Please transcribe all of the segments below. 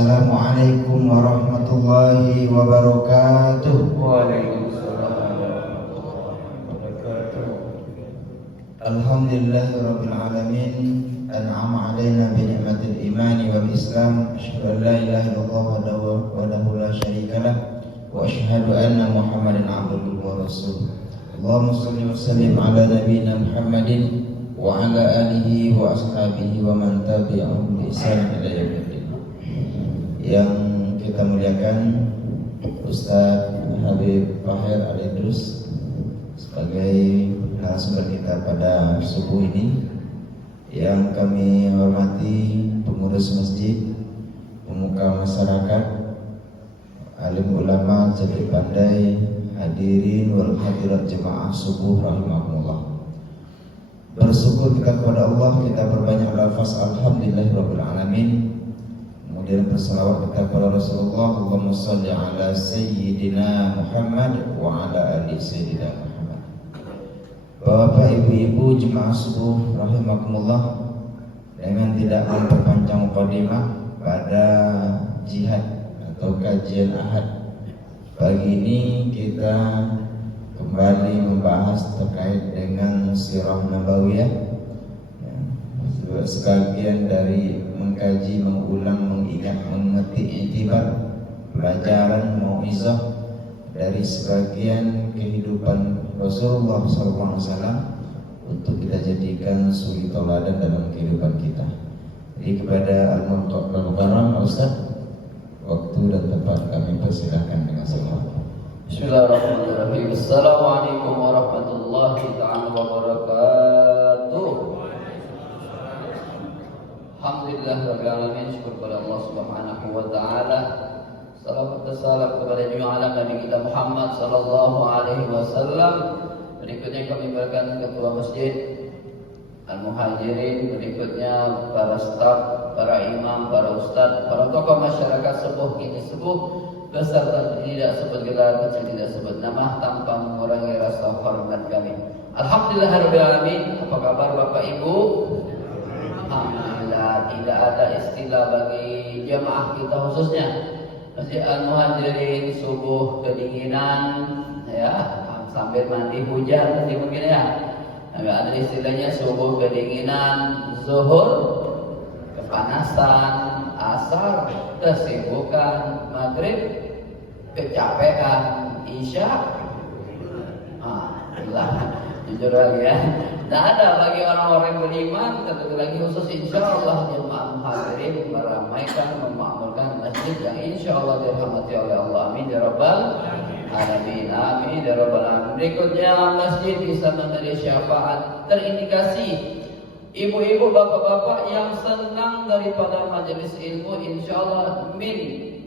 Assalamualaikum warahmatullahi wabarakatuh. Waalaikumsalam warahmatullahi wabarakatuh. Alhamdulillahirabbil alamin, an'ama 'alaina bi ni'matil imani wal islam. Asyhadu an la ilaha illallah wahdahu la syarikalah wa asyhadu anna Muhammadan 'abduhu wa rasuluh. Allahumma shalli wa sallim ala nabiyyina Muhammadin wa ala alihi wa ashabihi wa man tabi'ahum bi ihsan ila yaumil din. Yang kita muliakan Ustaz Habib Fahir Al-Idrus sebagai narasumber kita pada subuh ini, yang kami hormati pengurus masjid, pemuka masyarakat, alim ulama, jati pandai, hadirin wal hadirat jemaah subuh rahimakumullah. Bersyukur kita kepada Allah, kita perbanyak lafaz alhamdulillahirabbil alamin. Kemudian bersalawat kita kepada Rasulullah, Allahumma shalli ala sayyidina Muhammad wa ala ali sayyidina Muhammad. Bapak, ibu-ibu, jemaah subuh rahimakumullah, dengan tidak memperpanjang mukadimah pada jihad atau kajian ahad, pagi ini kita kembali membahas terkait dengan sirah nabawiyah. Sebagian dari mengkaji, mengulang, mengingat, mengetik iktibar, pelajaran, mau'izah dari sebagian kehidupan Rasulullah SAW untuk kita jadikan suri tauladan dalam kehidupan kita. Jadi kepada Al-Mukarram Ustaz, waktu dan tempat kami persilahkan dengan selamat. Bismillahirrahmanirrahim. Assalamualaikum warahmatullahi ta'ala wabarakatuh. Alhamdulillah rabbil alamin, syukur kepada Allah Subhanahu wa taala. Salawat dan salam kepada junjungan alam Nabi kita Muhammad sallallahu alaihi wasallam. Berikutnya kami berikan ketua masjid Al-Muhajirin, berikutnya para staf, para imam, para ustaz, para tokoh masyarakat sepuh ini sepuh, beserta tidak sebut gelar, kecil tidak sebut nama, tanpa mengurangi rasa hormat kami. Alhamdulillah rabbil alamin. Apa kabar Bapak Ibu? Alhamdulillah, tidak ada istilah bagi jemaah kita khususnya Masjid Al-Muhajirin subuh kedinginan, ya, sambil mandi hujan tadi mungkin ya. Nggak ada istilahnya subuh kedinginan, zuhur kepanasan, asar kesibukan, maghrib kecapean, isya jujur lagi ya. Tidak ada bagi orang-orang beriman, terlebih lagi khusus insya Allah jemaah muhajirin meramaikan, memakmurkan masjid yang insya Allah dirahmati oleh Allah. Amin ya rabbal alamin. Amin ya rabbal alamin. Berikutnya masjid bisa memberi syafaat. Terindikasi ibu-ibu, bapak-bapak yang senang daripada majelis ilmu, insya Allah min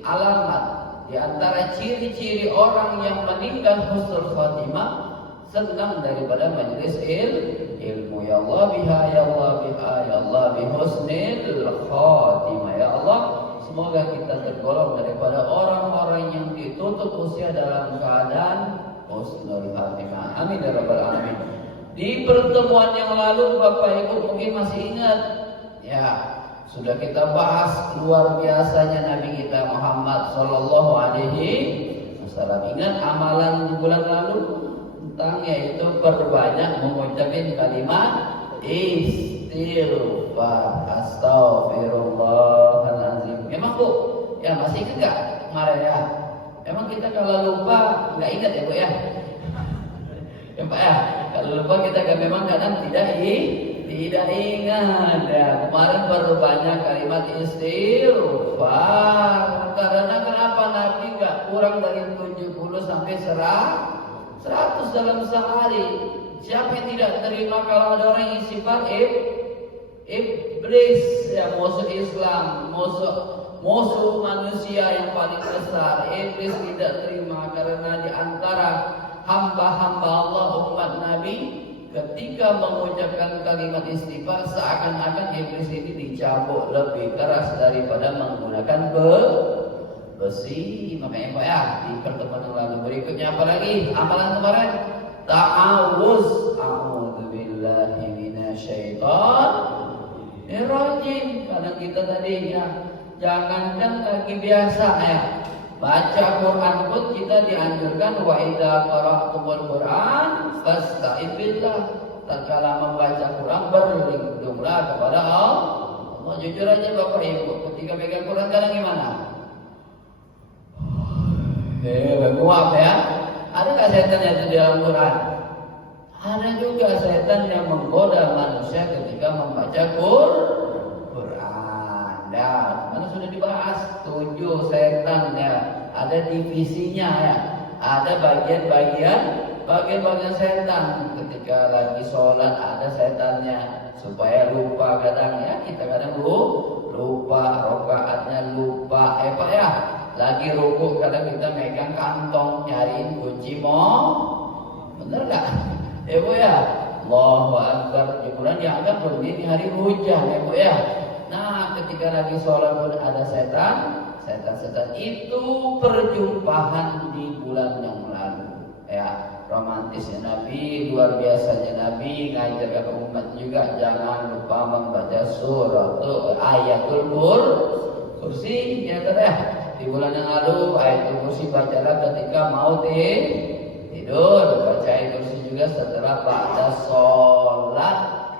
alamat di antara ciri-ciri orang yang meninggal husnul khatimah, senang daripada majelis ilmu. Ya Allah biha, ya Allah biha, ya Allah bihusnil khatimah. Ya Allah, semoga kita tergolong daripada orang-orang yang ditutup usia dalam keadaan husnul khatimah. Amin ya rabbal alamin. Di pertemuan yang lalu Bapak Ibu mungkin masih ingat, ya, sudah kita bahas luar biasanya Nabi kita Muhammad sallallahu alaihi wasallam. Ingat amalan di bulan lalu tentang yaitu perbanyak mengucapkan kalimat istighfar, astagfirullahaladzim. Memang Bu, ya masih ingat gak kemarin ya? Memang kita kalau lupa nggak ingat ya Bu ya? Ya Pak ya, kalau lupa kita memang kadang tidak ingat ya. Kemarin baru banyak kalimat istighfar. Karena kenapa Nabi nggak kurang dari 70 sampai 100 dalam sehari. Siapa yang tidak terima kalau ada orang yang istighfar? Iblis, ya, musuh Islam, musuh manusia yang paling besar. Iblis tidak terima karena di antara hamba-hamba Allah umat Nabi, ketika mengucapkan kalimat istighfar seakan-akan iblis ini dicambuk lebih keras daripada menggunakan besi. Makanya Pak ya, di pertemuan yang lalu berikutnya apa lagi? Amalan kemarin ta'awuz, a'udzubillahi minasyaitonir rajim. Karena kita tadi ya jangankan lagi biasa ya, baca Quran pun kita dianjurkan wa idza qara'tumul Quran fasta'id billah. Tatkala membaca Quran berlindunglah kepada Allah. Jujur aja Bapak Ibu, ketika pegang Quran kadang gimana? Menguap ya. Ada nggak setan yang di dalam Quran? Ada juga setan yang menggoda manusia ketika membaca Quran. Dan mana sudah dibahas 7 setan ya. Ada divisinya ya. Ada bagian-bagian setan. Ketika lagi sholat ada setannya supaya lupa kadang ya. Kita kadang lupa rakaatnya lupa Pak ya. Lagi ruku kadang kita megang kantong nyariin kunci bener gak? Bu ya, Allahu Akbar. Di bulan dianggap ini hari hujan Bu ya. Nah ketika lagi sholat pun ada setan itu perjumpaan di bulan yang lalu ya. Romantisnya Nabi, luar biasanya Nabi ngajarkan umat juga jangan lupa membaca surah ayatul kursi ya di bulan yang lalu ayatul kursi bacalah ketika mau tidur, baca ayatul kursi juga setelah ba'da sholat,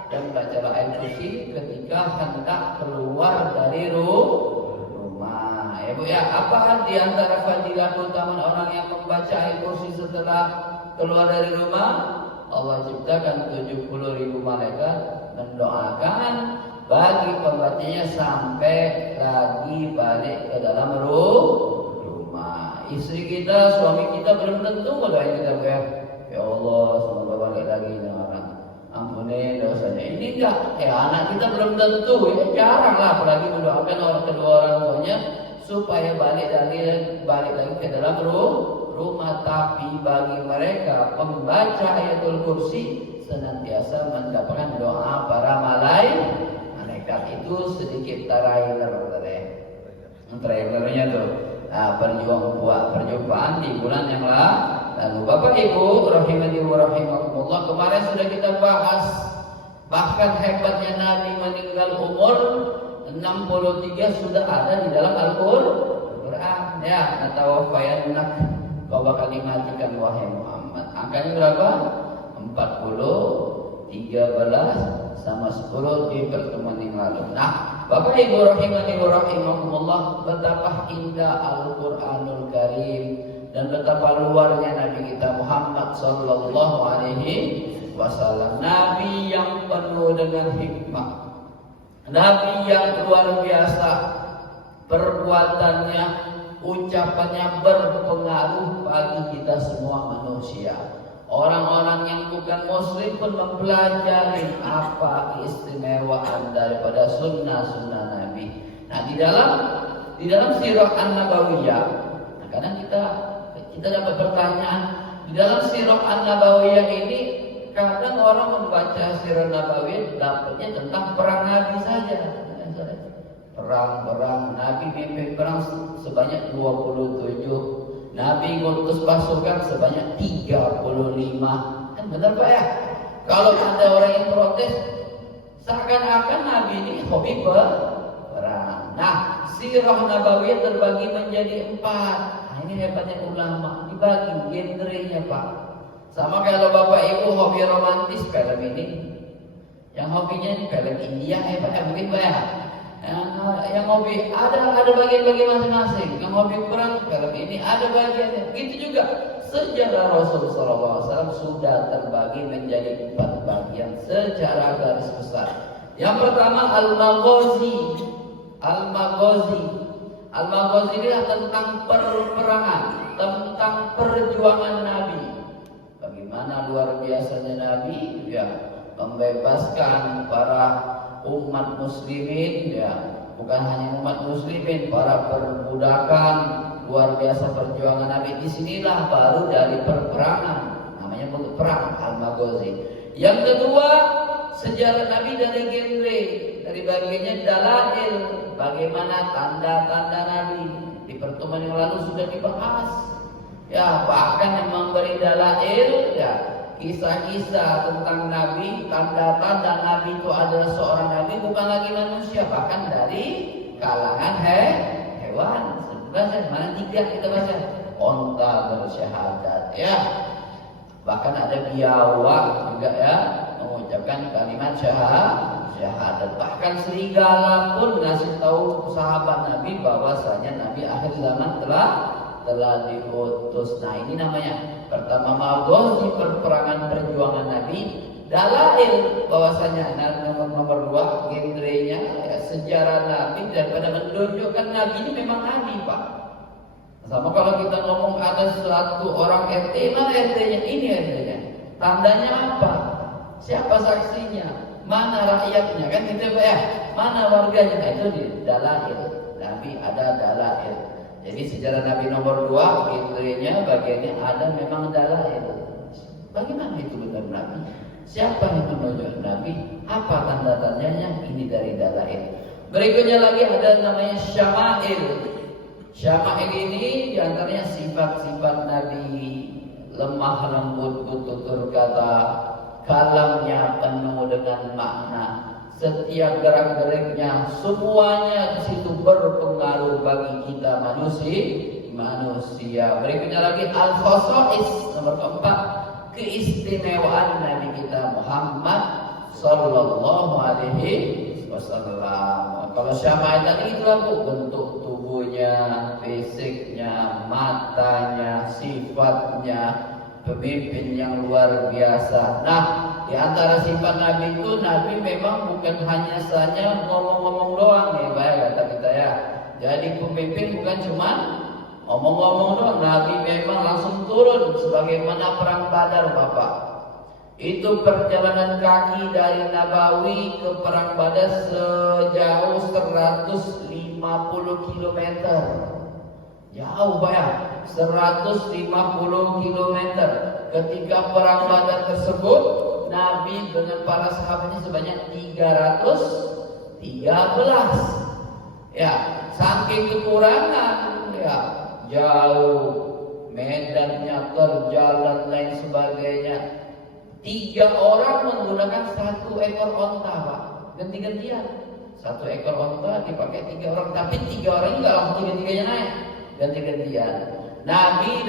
dan bacalah ayatul kursi ketika hendak keluar dari rumah ya Bu ya. Apa di antara fadilah utama orang yang membaca ayatul kursi setelah keluar dari rumah? Allah ciptakan 70.000 malaikat mendoakan bagi pembacanya sampai lagi balik ke dalam rumah. Istri kita, suami kita belum tentu mendoain kita ya. Ya Allah, semoga balik lagi dengan ampuni dosanya. Ini enggak, anak kita belum tentu ya, jarang lah apalagi mendoakan kedua orang tuanya supaya balik lagi ke dalam rumah. Tapi bagi mereka pembaca ayatul kursi senantiasa mendapatkan doa para malaikat. Itu sedikit trailernya tuh. Nah, perjumpaan di bulan yang lalu. Bapak Ibu rahimani wa rahimakumullah, kemarin sudah kita bahas bahkan hebatnya Nabi meninggal umur 63 sudah ada di dalam Al-Qur'an ya. Natawafayannak kau bakal dimatikan wahai Muhammad. Angkanya berapa? 40, 13 sama 10 di pertemuan yang lalu. Nah, Bapak Ibu rahimani wa rahimakumullah, betapa indah Al-Qur'anul Karim dan betapa luarnya Nabi kita Muhammad sallallahu alaihi wasallam. Nabi yang penuh dengan hikmah. Nabi yang luar biasa. Perbuatannya, ucapannya berpengaruh bagi kita semua manusia. Orang-orang yang bukan muslim pun mempelajari apa keistimewaan daripada sunnah-sunnah Nabi. Nah, di dalam sirah An-Nabawiyah, kadang kita dapat pertanyaan, di dalam sirah An-Nabawiyah ini kadang orang membaca sirah Nabawiyah dapatnya tentang perang Nabi saja. Perang Nabi mimpin perang sebanyak 27. Nabi ngutus pasukan sebanyak 35. Kan benar Pak ya? Kalau ada orang yang protes, seakan-akan Nabi ini hobi perang. Nah, sirah Nabawiyah terbagi menjadi 4. Nah, ini hebatnya ulama, dibagi genrenya Pak. Sama kalau Bapak Ibu hobi romantis, film ini. Yang hobinya ini film India Pak ya, mungkin Pak ya. Yang hobi ada bagian-bagian masing-masing. Yang hobi perang film ini ada bagiannya. Gitu juga sejarah Rasulullah SAW sudah terbagi menjadi 4 bagian secara garis besar. Yang pertama Al-Maghazi. Al-Maghazi ini tentang peperangan, tentang perjuangan Nabi. Bagaimana luar biasanya Nabi ya membebaskan para umat muslimin ya, bukan hanya umat muslimin, para perbudakan, luar biasa perjuangan Nabi. Disinilah baru dari peperangan, namanya perang Al-Maghazi. Yang kedua, sejarah Nabi dari genre, dari bagiannya dalail, bagaimana tanda-tanda Nabi. Di pertemuan yang lalu sudah dibahas. Ya, bahkan yang memberi dalail ya, kisah-kisah tentang Nabi, tanda-tanda Nabi itu adalah seorang Nabi, bukan lagi manusia, bahkan dari kalangan hewan. Baca mana 3 kita baca. Onta bersyahadat ya. Bahkan ada biawak juga ya mengucapkan kalimat syahadat. Bahkan serigala pun ngasih tahu sahabat Nabi bahwasanya Nabi akhir zaman telah diutus. Nah ini namanya pertama maghazi perperangan perjuangan Nabi. Dalail bahwasanya nomor 2 genrenya ya, sejarah Nabi daripada menunjukkan Nabi ini memang Nabi Pak. Sama kalau kita ngomong ada suatu orang RT, mana RT-nya? Ini RT-nya. Tandanya apa? Siapa saksinya? Mana rakyatnya? Kan gitu ya. Mana warganya? Nah, itu di dalail. Nabi ada dalail. Jadi sejarah Nabi nomor 2 genrenya bagiannya ada memang dalail. Bagaimana itu benar Nabi? Siapa yang menunjuk Nabi? Apa tanda-tandanya? Ini dari dalail. Berikutnya lagi ada namanya syama'il. Syama'il ini diantaranya sifat-sifat Nabi, lemah lembut, bertutur kata, kalamnya penuh dengan makna, setiap gerak-geriknya semuanya di situ berpengaruh bagi kita manusia. Berikutnya lagi al-khosais, nomor 4, keistimewaan Nabi kita Muhammad sallallahu alaihi wasallam. Kalau syama'il tadi itulah Bu, bentuk tubuhnya, fisiknya, matanya, sifatnya, pemimpin yang luar biasa. Nah, di antara sifat Nabi itu, Nabi memang bukan hanya saja ngomong-ngomong doang nih, baik kata kita ya. Jadi pemimpin bukan cuma ngomong-ngomong doang. Nabi memang langsung turun sebagaimana perang Badar, Bapak. Itu perjalanan kaki dari Nabawi ke perang Badar sejauh 150 km. Jauh Pak ya, 150 km. Ketika perang Badar tersebut, Nabi dengan para sahabatnya sebanyak 313. Ya, saking kekurangan ya, jauh medannya, terjalan lain sebagainya. 3 orang menggunakan 1 ekor onta Pak, ganti-gantian. 1 ekor onta dipakai 3 orang, tapi 3 orang ini nggak langsung 3-3-nya naik, ganti-gantian. Nabi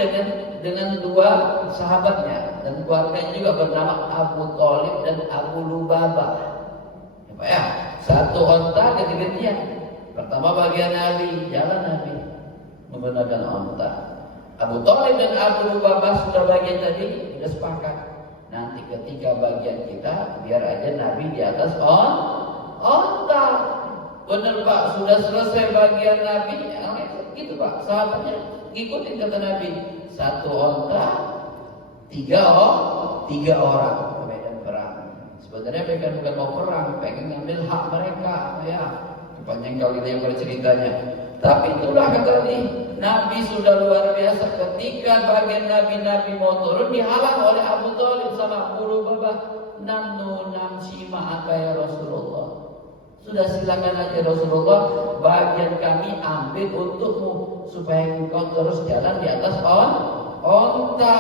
dengan 2 sahabatnya dan keluarganya juga bernama Abu Thalib dan Abu Lubabah. Apa ya? 1 onta ganti-gantian. Pertama bagian Nabi, jalan Nabi menggunakan onta. Abu Thalib dan Abu Lubabah sudah bagian tadi, sudah sepakat. Nanti ketika bagian kita, biar aja Nabi di atas onta. Benar Pak, sudah selesai bagian Nabi, gitu Pak. Sahabatnya ngikutin kata Nabi, 1 onta, 3 orang ke medan perang. Sebenarnya mereka bukan mau perang, pengen ngambil hak mereka, ya. Panjang kali dia berceritanya. Tapi itulah kata Nabi sudah luar biasa. Ketika bagian Nabi mau turun, dihalang oleh Abu Thalib sama Abu Lubabah. Namsi ma'aka ya Rasulullah. Sudah silakan aja Rasulullah, bagian kami ambil untukmu supaya engkau terus jalan di atas onta.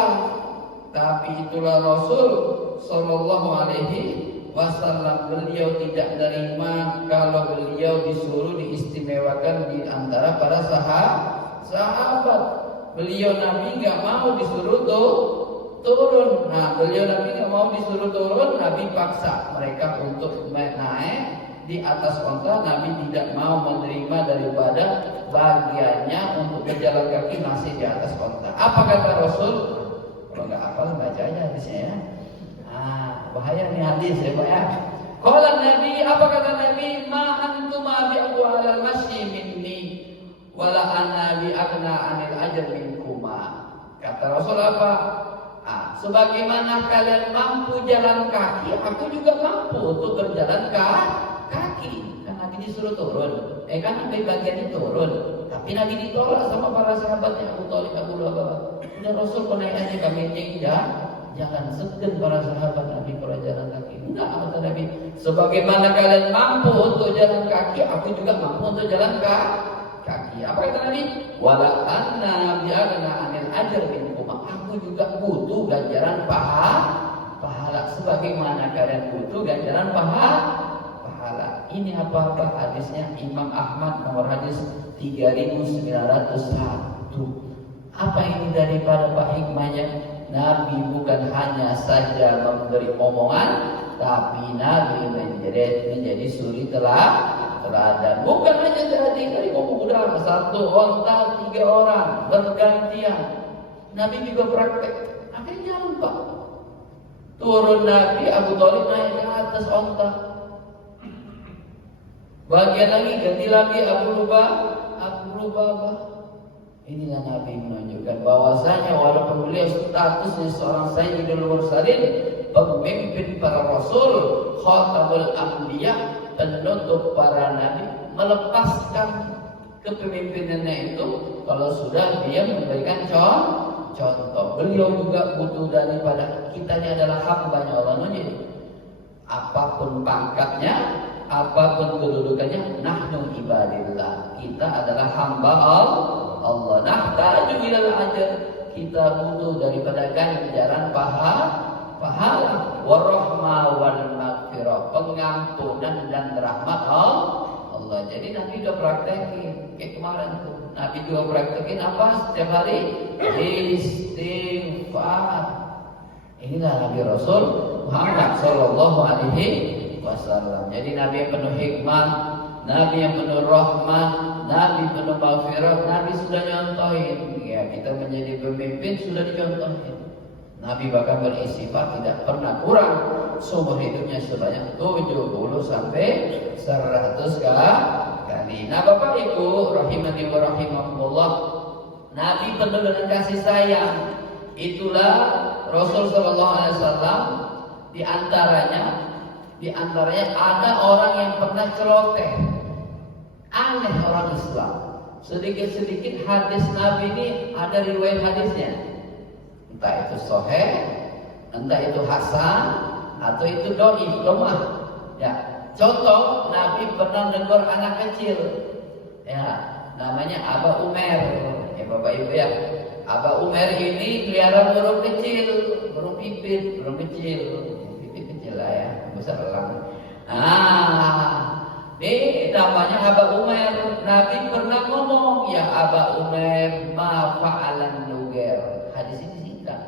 Tapi itulah Rasul sallallahu alaihi wasallam, beliau tidak menerima kalau beliau disuruh diistimewakan di antara para sahabat. Beliau Nabi nggak mau disuruh turun. Nah, beliau Nabi nggak mau disuruh turun, Nabi paksa mereka untuk naik di atas onta. Nabi tidak mau menerima daripada bagiannya untuk berjalan kaki masih di atas onta. Apa kata Rasul? Kalau nggak hafal baca aja hadisnya ya. Bahaya nih hadis ya Pak ya. Qala Nabi, apa kata Nabi? Ma antuma bi aqwalal masyi minni wala anna bi aghna 'anil ajr minkuma. Kata Rasul apa? Sebagaimana kalian mampu jalan kaki, aku juga mampu untuk berjalan kaki. Kan Nabi disuruh turun. Kan Nabi bagiannya turun, tapi Nabi ditolak sama para sahabatnya Abu Thalib, Abu Lubabah. Udah Rasul kenaikannya kami jangan segan para sahabat Nabi kalau jalan kaki. Enggak, kata Nabi, sebagaimana kalian mampu untuk jalan kaki, aku juga mampu untuk jalan kaki. Apa kata Nabi? Wala anna bi'agna 'anil ajr minkum. Aku juga butuh ganjaran pahala sebagaimana kalian butuh ganjaran pahala. Ini apa-apa hadisnya Imam Ahmad nomor hadis 3901. Apa ini daripada hikmahnya? Nabi bukan hanya saja memberi omongan, tapi Nabi menjadi suri teladan. Bukan hanya tadi ngomong udah 1 onta 3 orang bergantian. Nabi juga praktek. Akhirnya apa? Turun Nabi, Abu Thalib naik ke atas onta. Bagian lagi ganti lagi Abu Lubabah. Inilah Nabi menunjukkan bahwasanya walaupun beliau statusnya seorang Sayyidul Mursalin, pemimpin para rasul, khatamul anbiya, penutup para nabi, melepaskan kepemimpinannya itu kalau sudah dia memberikan contoh. Beliau juga butuh daripada kitanya adalah hambanya Allah nunjuk. Apapun pangkatnya, apapun kedudukannya, nahnu ibadillah. Kita adalah hamba Allah. Nahtaju ilal ajr. Kita butuh daripada ganjaran pahala, warahmah wal maghfirah, pengampunan dan rahmat Allah. Jadi Nabi udah praktekin kayak kemarin tuh. Nabi juga praktekin apa setiap hari? Istighfar. Inilah Nabi Rasul Muhammad sallallahu alaihi wasallam. Jadi Nabi yang penuh hikmah, Nabi yang penuh rahmat, Nabi penuh maghfirah. Nabi sudah nyontohin. Ya, kita menjadi pemimpin sudah dicontohin. Nabi bahkan beristighfar tidak pernah kurang. Seumur hidupnya sebanyak 70 sampai 100 kali. Nah, Bapak Ibu rahimani wa rahimakumullah, Nabi penuh dengan kasih sayang. Itulah Rasul sallallahu alaihi wasallam. Di antaranya ada orang yang pernah celoteh. Aneh orang Islam. Sedikit-sedikit hadis Nabi ini ada riwayat hadisnya. Entah itu sahih, entah itu hasan, atau itu dhaif, lemah. Ya, contoh Nabi pernah menegur anak kecil. Ya, namanya Aba Umair. Ya Bapak Ibu ya. Aba Umair ini pelihara burung kecil, burung pipit, burung kecil. Pipit kecil lah ya, besar elang. Ini namanya Aba Umair. Nabi pernah ngomong, ya Aba Umair, ma fa'alan nuger. Hadis ini singkat.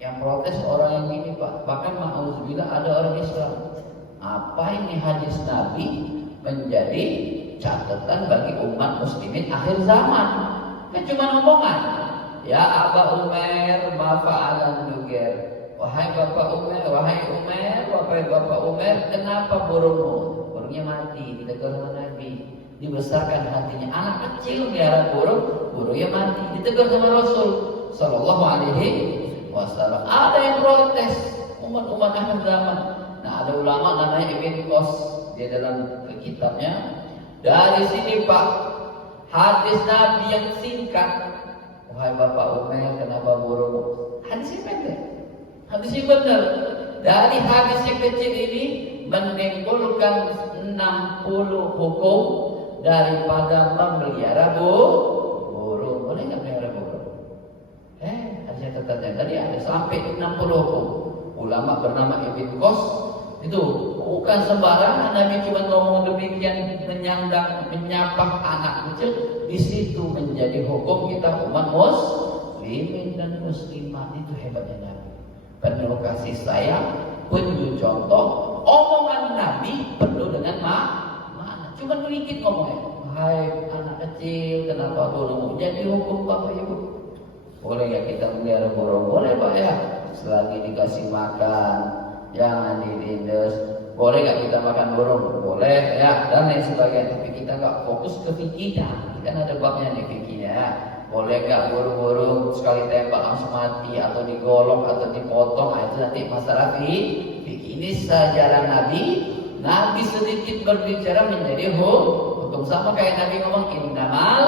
Yang protes orang yang gini Pak. Bahkan ma'auzubillah ada orang Islam. Apa ini hadis Nabi menjadi catatan bagi umat muslimin akhir zaman? Kan cuma omongan. Ya Aba Umair, ma fa'alan nuger. Wahai Bapak Umair, wahai Bapak Umair, kenapa burungmu? Burungnya mati, ditegur sama Nabi. Dibesarkan hatinya. Anak kecil melihara burungnya mati. Ditegur sama Rasul sallallahu alaihi wasallam. Ada yang protes, umat-umat akhir zaman. Nah, ada ulama namanya Ibn Qos, dia dalam kitabnya. Dari sini Pak, hadis Nabi yang singkat. Wahai Bapak Umair, kenapa burung? Hadisnya pendek. Hadisnya benar. Dari hadis yang kecil ini menimbulkan 60 hukum daripada memelihara burung. Boleh nggak melihara burung? Hadisnya catatnya tadi ada sampai 60 hukum. Ulama bernama Ibn Qos itu bukan sembarangan. Nabi cuma ngomong demikian, menyapa anak kecil. Di situ menjadi hukum kita umat muslimin dan muslimat. Itu hebatnya Nabi. Penuh kasih sayang, penuh contoh. Omongan Nabi penuh dengan makna. Cuma sedikit ngomongnya. Hai anak kecil, kenapa burung? Jadi hukum Bapak Ibu. Boleh ya kita melihara burung? Boleh Pak ya. Selagi dikasih makan, jangan ditindas. Boleh nggak kita makan burung? Boleh ya. Dan lain sebagainya. Tapi kita nggak fokus ke fikihnya. Kan ada babnya di fikihnya. Boleh nggak burung-burung sekali tembak langsung mati, atau digolok atau dipotong? Itu nanti masalah fikih. Ini sejarah Nabi. Nabi sedikit berbicara menjadi hukum. Sama kayak Nabi ngomong innamal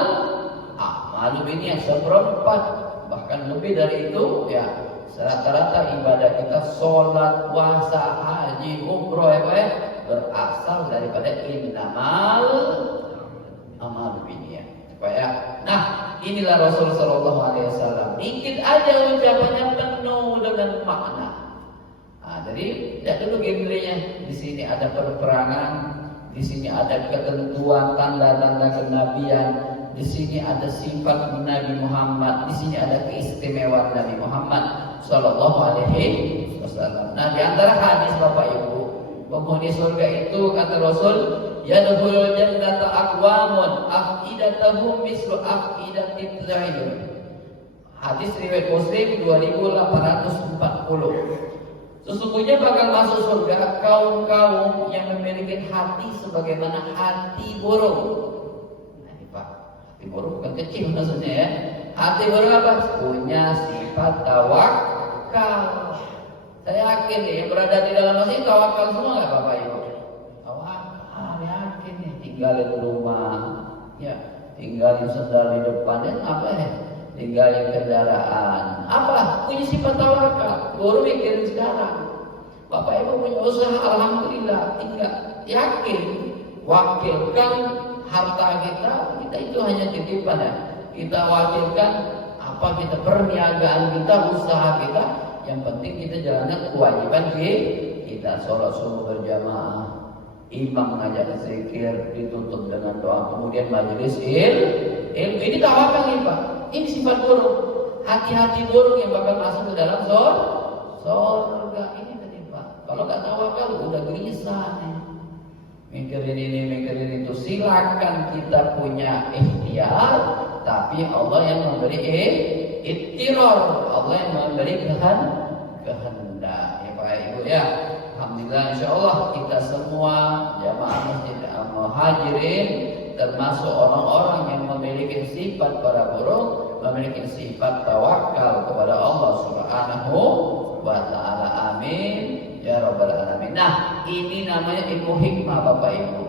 a'malu binniyat, seperempat bahkan lebih dari itu ya. Rata-rata ibadah kita sholat, puasa, haji, umroh ya, berasal daripada innamal a'malu binniyat. Supaya, nah inilah Rasul Sallallahu Alaihi Wasallam. Dikit aja ucapannya penuh dengan makna. Nah, jadi lihat dulu genrenya. Di sini ada peperangan, Di sini ada ketentuan tanda-tanda kenabian. Di sini ada sifat Nabi Muhammad. Di sini ada keistimewaan Nabi Muhammad Sallallahu Alaihi Wasallam. Nah, di antara hadis Bapak Ibu, penghuni surga itu kata Rasul, yadkhulul jannata aqwamun afidatahum mislu afidatit tayr. Hadis riwayat Muslim 2840. Sesungguhnya bakal masuk surga kaum-kaum yang memiliki hati sebagaimana hati burung. Nah, ini Pak, hati burung bukan kecil maksudnya ya. Hati burung apa? Punya sifat tawakal. Saya yakin nih yang berada di dalam masjid tawakal semua nggak Bapak Ibu? Tawakal, yakin nih. Tinggalin rumah, ya, tinggalin sendal di depannya apa ya? Tinggalin kendaraan. Apa? Punya sifat tawakal. Baru mikirin sekarang. Bapak Ibu punya usaha, alhamdulillah. Tinggal yakin, wakilkan harta kita itu hanya titipan ya. Kita wakilkan apa kita perniagaan kita, usaha kita. Yang penting kita jalankan kewajiban kita. Sholat subuh berjamaah, imam mengajak zikir, ditutup dengan doa, kemudian majelis ilmu. Ini tawakal nih Pak. Ini sifat burung. Hati-hati burung yang bakal masuk ke dalam surga. Ini tadi Pak. Kalau nggak tawakal udah gelisah nih. Mikirin ini, mikirin itu. Silakan kita punya ikhtiar, tapi Allah yang memberi ittiror. Allah yang memberi kehendak. Ya Pak Ibu ya. Alhamdulillah insyaallah kita semua jamaah Masjid Al-Muhajirin termasuk orang-orang yang memiliki sifat para burung, memiliki sifat tawakal kepada Allah Subhanahu wa taala. Amin ya rabbal alamin. Nah, ini namanya ilmu hikmah Bapak Ibu.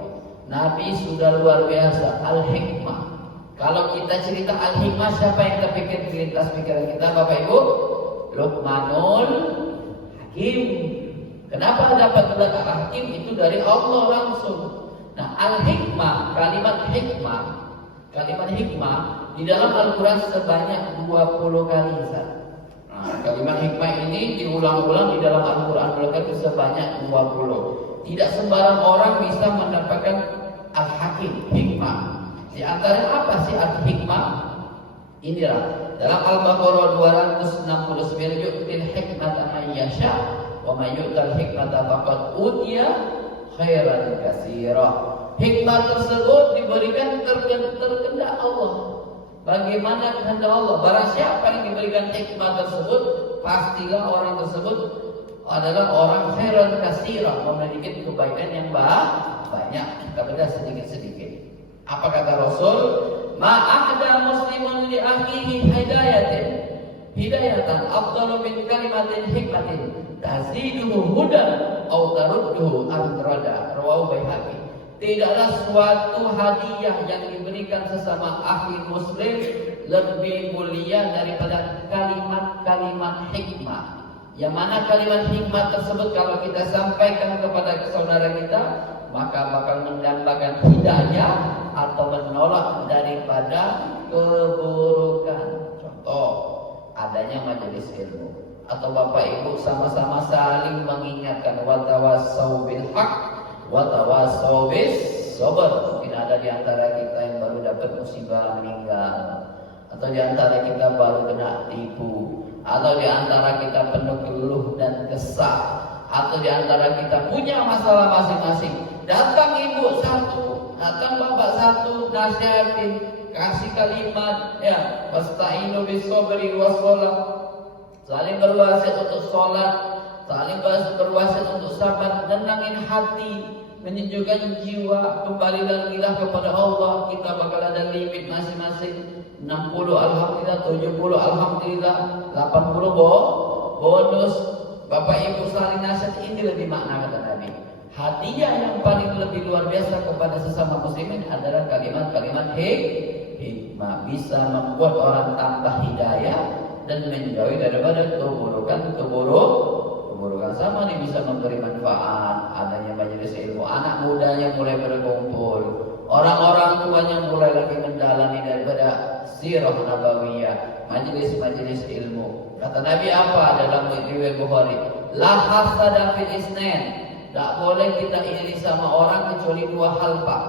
Nabi sudah luar biasa, al-hikmah. Kalau kita cerita al-hikmah, siapa yang terpikir di lintas pikiran kita Bapak Ibu? Luqmanul Hakim. Kenapa dapat gelar al-Hakim? Itu dari Allah langsung. Nah, al-hikmah, kalimat hikmah di dalam Al-Quran sebanyak 20 kali. Nah, kalimat hikmah ini diulang-ulang di dalam Al-Quran sebanyak 20. Tidak sembarang orang bisa mendapatkan al-Hakim, hikmah. Di antara apa sih al-hikmah? Inilah dalam Al-Baqarah 269, yu'til hikmata man yasha wa may yu'tal hikmata faqad utiya khairan katsira. Hikmah tersebut diberikan terkehendak Allah. Bagaimana kehendak Allah? Barang siapa yang diberikan hikmah tersebut, pastilah orang tersebut adalah orang khairan katsira, memiliki kebaikan yang banyak. Kita bedah sedikit-sedikit. Apa kata Rasul? Ma'ahda muslimun li akhihi hidayatan afdalu min kalimatin hikmatin taziduhu hudan aw tarudduhu anrada. Rawahu Baihaqi. Tidaklah suatu hadiah yang diberikan sesama akhi muslim lebih mulia daripada kalimat-kalimat hikmah. Yang mana kalimat hikmah tersebut kalau kita sampaikan kepada saudara kita, maka bakal mendapatkan hidayah atau menolak daripada keburukan. Contoh, adanya majelis ilmu atau Bapak Ibu sama-sama saling mengingatkan, wa tawassau bil haq wa tawassau bis sabr. Mungkin ada di antara kita yang baru dapat musibah meninggal, atau di antara kita baru kena tipu, atau di antara kita penuh keluh dan kesah, atau di antara kita punya masalah masing-masing. Datang ibu satu, datang bapak satu, nasihatin, kasih kalimat, ya, wasta'inu bis sabri was shalah. Saling berwasiat untuk sholat, saling berwasiat untuk sabar, tenangin hati, menyejukkan jiwa, kembali lagi kepada Allah. Kita bakal ada limit masing-masing. 60 alhamdulillah, 70 alhamdulillah, 80 bonus. Bapak Ibu saling nasihat, ini lebih makna kata Nabi. Hadiah yang paling lebih luar biasa kepada sesama muslimin adalah kalimat-kalimat hikmah, bisa membuat orang tambah hidayah dan menjauhi daripada keburukan. Sama nih bisa memberi manfaat. Adanya majelis ilmu, anak mudanya mulai berkumpul, orang-orang tuanya mulai lagi mendalami daripada sirah nabawiyah, majelis ilmu. Kata Nabi apa dalam riwayat Bukhari? La hasada fil isnain, tidak boleh kita iri sama orang kecuali dua hal, Pak.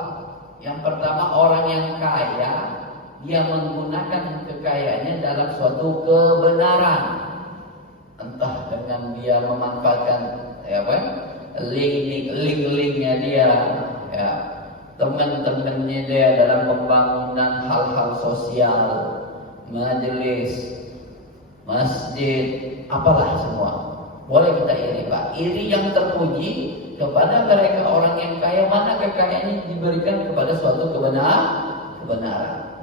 Yang pertama, orang yang kaya, dia menggunakan kekayaannya dalam suatu kebenaran. Entah dengan dia memanfaatkan link-linknya dia, ya, teman-temannya dia dalam pembangunan hal-hal sosial, majelis, masjid, apalah semua. Boleh kita iri, Pak. Iri yang terpuji kepada mereka orang yang kaya, mana kekayaannya diberikan kepada suatu kebenaran.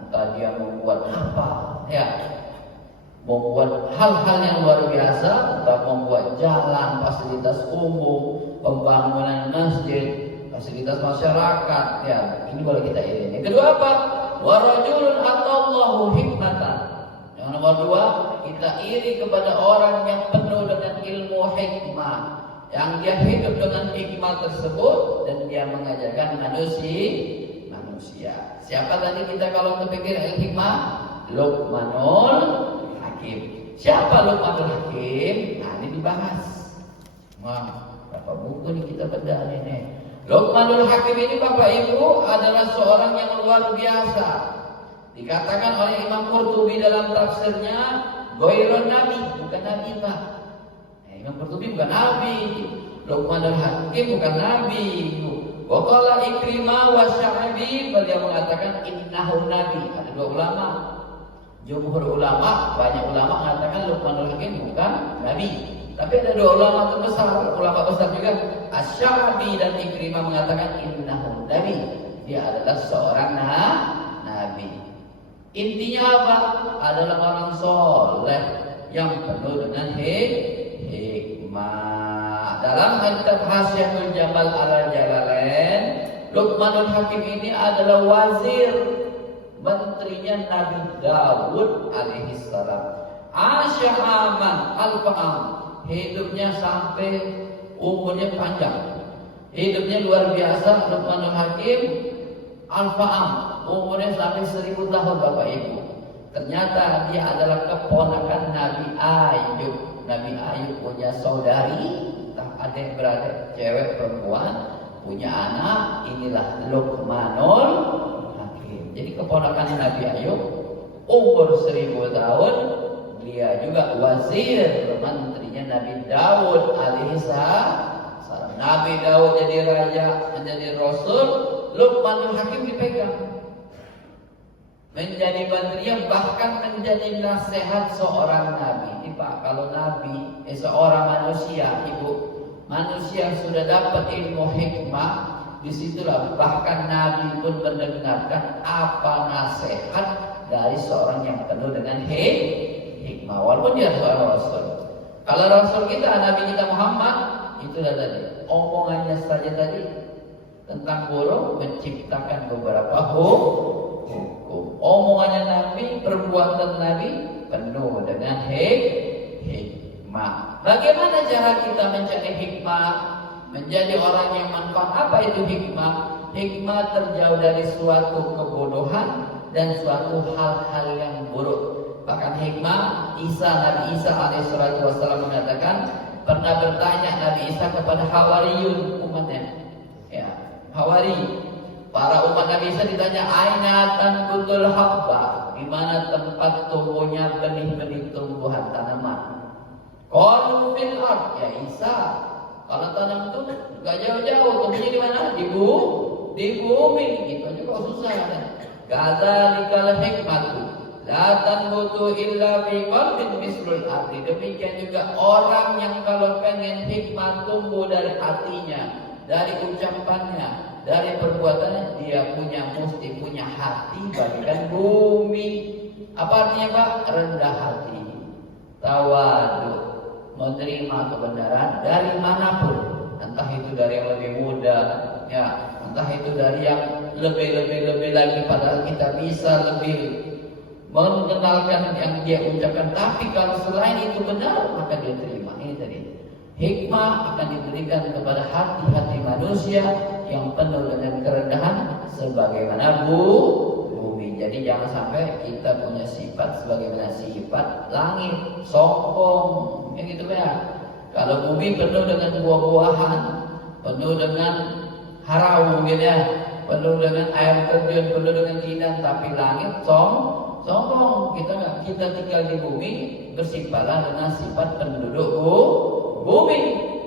Entah dia membuat apa, ya, membuat hal-hal yang luar biasa, entah membuat jalan, fasilitas umum, pembangunan masjid, fasilitas masyarakat, ya, ini boleh kita iri. Yang kedua apa? Warajulun atallahu hikmatan. Yang nomor dua, kita iri kepada orang yang penuh dengan ilmu hikmah, yang dia hidup dengan hikmah tersebut dan dia mengajarkan manusia. Siapa tadi kita kalau terpikir hikmah? Luqmanul Hakim. Siapa Luqmanul Hakim? Nah, ini dibahas. Wah, berapa buku nih kita bedah nih. Luqmanul Hakim ini Bapak Ibu adalah seorang yang luar biasa. Dikatakan oleh Imam Qurtubi dalam tafsirnya, Ghairun Nabi, bukan Nabi, Pak. Imam Qurtubi bukan Nabi, Luqmanul Hakim bukan Nabi. Wa qala Ikrimah wa Sya'bi, beliau mengatakan innahu Nabi. Ada dua ulama. Jumhur ulama, banyak ulama mengatakan Luqmanul Hakim bukan Nabi. Tapi ada dua ulama terbesar, ulama besar juga, Asy-Sya'bi dan Ikrimah mengatakan innahu Nabi. Dia adalah seorang Nabi. Intinya apa? Adalah orang soleh yang penuh dengan hikmah. Dalam kitab Hasyiatul Jamal al-Jalalain, Luqmanul Hakim ini adalah wazir, menterinya Nabi Dawud alaihissalam. Asy'aman al-fa'am, hidupnya sampai umurnya panjang. Hidupnya luar biasa. Luqmanul Hakim al-fa'am, umurnya sampai 1000 tahun Bapak Ibu. Ternyata dia adalah keponakan Nabi Ayub. Nabi Ayub punya saudari, adik beradik, cewek perempuan, punya anak. Inilah Luqmanul Hakim. Jadi keponakan Nabi Ayub, umur 1000 tahun. Dia juga wazir, menterinya Nabi Daud alaihissalam. Nabi Daud jadi raja, menjadi rasul, Luqmanul Hakim dipegang menjadi menterinya, bahkan menjadi nasihat seorang nabi. Ini Pak, kalau nabi, seorang manusia, ibu, manusia yang sudah dapat ilmu hikmah, disitulah bahkan nabi pun mendengarkan apa nasihat dari seorang yang penuh dengan hikmah, walaupun dia seorang rasul. Kalau rasul kita, nabi kita Muhammad, itulah tadi omongannya saja tadi tentang burung menciptakan beberapa hukum. Omongannya Nabi, perbuatan Nabi penuh dengan hikmah. Bagaimana cara kita mencari hikmah, menjadi orang yang manfaat? Apa itu hikmah? Hikmah terjauh dari suatu kebodohan dan suatu hal-hal yang buruk. Bahkan hikmah, Nabi Isa alaihissalatu wassalam mengatakan, pernah bertanya Nabi Isa kepada Hawariyun, umatnya, ya, Hawari, para umat Nabi Isa ditanya, aina tanbutul habba, di mana tempat tumbuhnya benih-benih tumbuhan tanaman. Qalu fil ard, ya Isa, kalau tanam itu enggak jauh-jauh, tumbuhnya di mana? Di bumi. Itu aja kok susah kan? Kadzalikal hikmatu la tanbutu illa fi qalbin mislul ardi. Demikian juga orang yang kalau pengen hikmah tumbuh dari hatinya, dari ucapannya, dari perbuatannya, dia mesti punya hati bagaikan bumi. Apa artinya Pak? Rendah hati, tawadu, menerima kebenaran dari manapun, entah itu dari yang lebih muda, ya, entah itu dari yang lebih lagi, padahal kita bisa lebih mengenalkan yang dia ucapkan. Tapi kalau selain itu benar, maka dia terima. Ini tadi hikmah akan diberikan kepada hati-hati manusia yang penuh dengan kerendahan sebagaimana bumi. Jadi jangan sampai kita punya sifat sebagaimana sifat langit, sombong, ya gitu ya. Kalau bumi penuh dengan buah-buahan, penuh dengan harau gitu ya, penuh dengan air terjun, penuh dengan keindahan, tapi langit sombong. Kita tinggal di bumi, bersifatlah dengan sifat penduduk bumi.